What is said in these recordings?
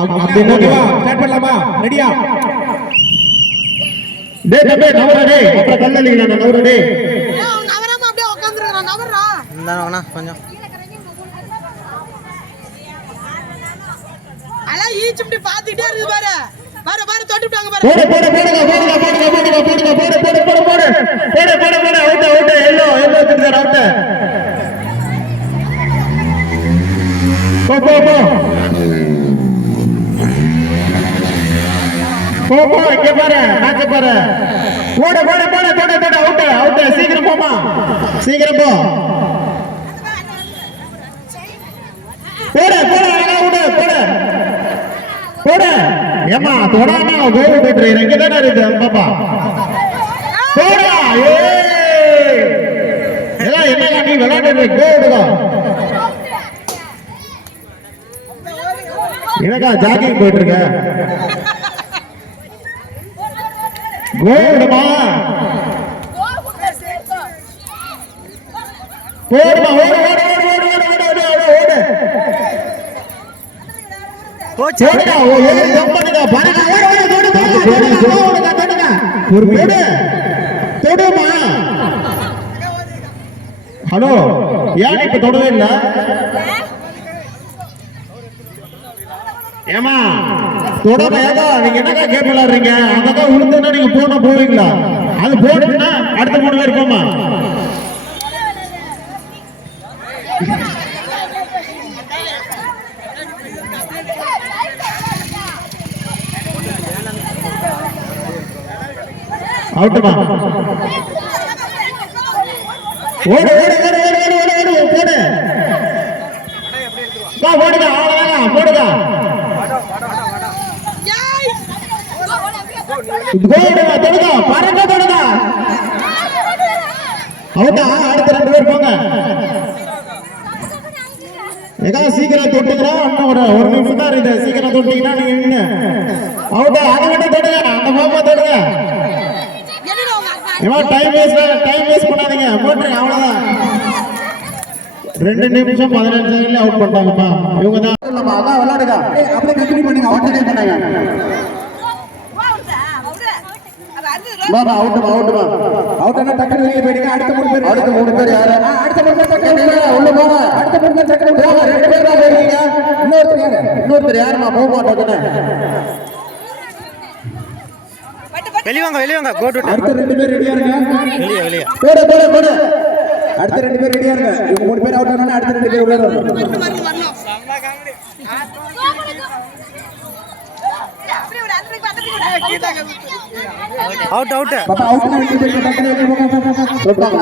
அப்படி ஓகேவா? ஸ்டார்ட் பண்ணலாமா? ரெடியா? டேய் தம்பி நவரா டேய், அப்புறம் கல்லலிங்க நான் நவரா டேய். நவராம அப்படியே உட்கார்ந்துருங்க. நவரா. இந்தானே கொஞ்சம். அல ஈச்சுப்டி பாத்துட்டே இருக்கு பாரு. பாரு பாரு தொட்டுட்டாங்க பாரு. போடு போடு போடுங்க போடுங்க போடுங்க போடுங்க போடுங்க போடு போடு போடு போடு. போடு போடு போடு அவுட் அவுட் எல்லோ எல்லோ கிட்ட அவுட். போ போ போ. போ போ இங்க பாரு மேட்ச் பாரு. போடு போடு போடு போடு போடு அவுட் அவுட் சீக்கிரம் போமா. சீக்கிரம் போ. போடு போடு அவுட் போடு. போடு. ஏமா தொடாம கோல் போட்டுறீங்க. இங்க தான இருக்கு பாப்பா. போடா. ஏய். எல்லாம் என்னடா நீ விளையாடுற கோடுடா. என்னடா ஜாகிங் போயிட்டு இருக்க? கோடுமா. போடுமா ஓடு ஓடு ஓடு ஓடு ஓடு ஓடு ஓடு. கோச் ஓடுடா ஓடு ஜம்ப் பண்ணுங்க பாருங்க ஓடு ஓடு ஓடு ஓடுங்க ஓடுங்க ஒரு ஓடு தொடுமா. ஹலோ ஏன் இப்ப தொடவே இல்ல? ஏமா தொடவே ஏதா நீங்க என்னக்கா கேம் விளையாடுறீங்க? அததான் உளுந்துன்னா நீங்க போனா போவீங்களா? அது போடுச்சுன்னா அடுத்த 3 பேர் போமா. அவுட்டுமா. ஓடு ஓடு ஓடு ஓடு ஓடு ஓடு போடு. வா ஓடுங்க அவ்வளவுதான் போடுங்க. கோடுங்க தொடுங்க பறக்க தொடுங்க. அவுட்டா அடுத்த 2 பேர் போங்க. ஏகா சீக்கிரம் தொட்டுங்களா? இன்னும் ஒரு நிமிஷம் தான் இருக்குது. சீக்கிரம் தொட்டீங்கன்னா நீங்க நின்னு அவுட்டா அதை மட்டும் தொடுங்க. அந்த பாப்பா தொடுங்க. டைம் வேஸ்ட் பண்ணாதீங்க. போட்டுருங்க அவ்வளவுதான். 2 நிமிஷம் 15 செகண்ட்ல அவுட் பண்ணிட்டாங்கப்பா. இவங்க தான் இல்லப்பா அதான் விளையாடுங்க. அப்படியே கண்டினியூ பண்ணுங்க. அவுட் பண்ணாங்க. பாபா அவுட்மா அவுட்மா அவுட்னா டக்கர் வெளிய போயிடுங்க. அடுத்த 3 பேர் யாரு? அடுத்த 3 பேர் டக்கர் உள்ள போங்க. அடுத்த 3 பேர் டக்கர் போங்க. 2 பேர் தான் போறீங்க. இன்னொருத்தர் யாருமா போக மாட்டாங்கன்னு வெளிய வாங்க கோ டு. அடுத்த 2 பேர் ரெடியா இருங்க. வெளிய போடு போடு போடு. அடுத்த 2 பேர் ரெடியா இருங்க. இவங்க 3 பேர் அவுட் ஆனானே அடுத்த 2 பேர் உள்ள வரணும். செம்ம காமெடி. அப்படியே ஒரு அன்னைக்கு பக்கத்துல அவுட் அவுட் பாப்பா அவுட் பண்ணி டக்குனு வெளிய போங்க. சொல்றாங்க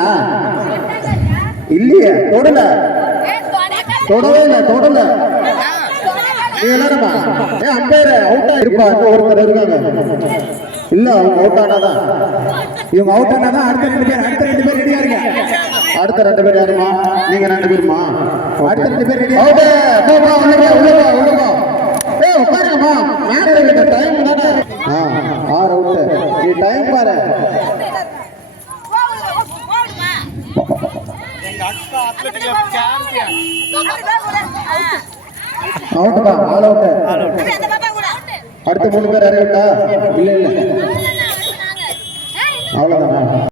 இல்லையே தொடல. தொடவே இல்ல தொடல. நீ எல்லாரமா அம்பையர் அவுட்டா இருப்பா. ஒருத்தர் இருக்காங்க இல்ல அவங்க அவுட் ஆனாதான். இவங்க அவுட் ஆனாதான் அடுத்த 2 பேர் ரெடியா இருங்க. அடுத்த 2 பேர் யாருமா? நீங்க 2 பேருமா? அடுத்த 2 பேர் ரெடியா அவுட். போப்பா உள்ள போ. ஏய் உட்காருங்கம்மா. மேனேஜர் கிட்ட டைம் தானே. 6 அவுட். நீ டைம் பாரு. எங்க அக்கா அத்லெட்டிக் சாம்பியன். அவுட்பா ஆல் அவுட். அடுத்த 3 பேர் யாரு இருக்கா? இல்ல அவ்வளவுதானா?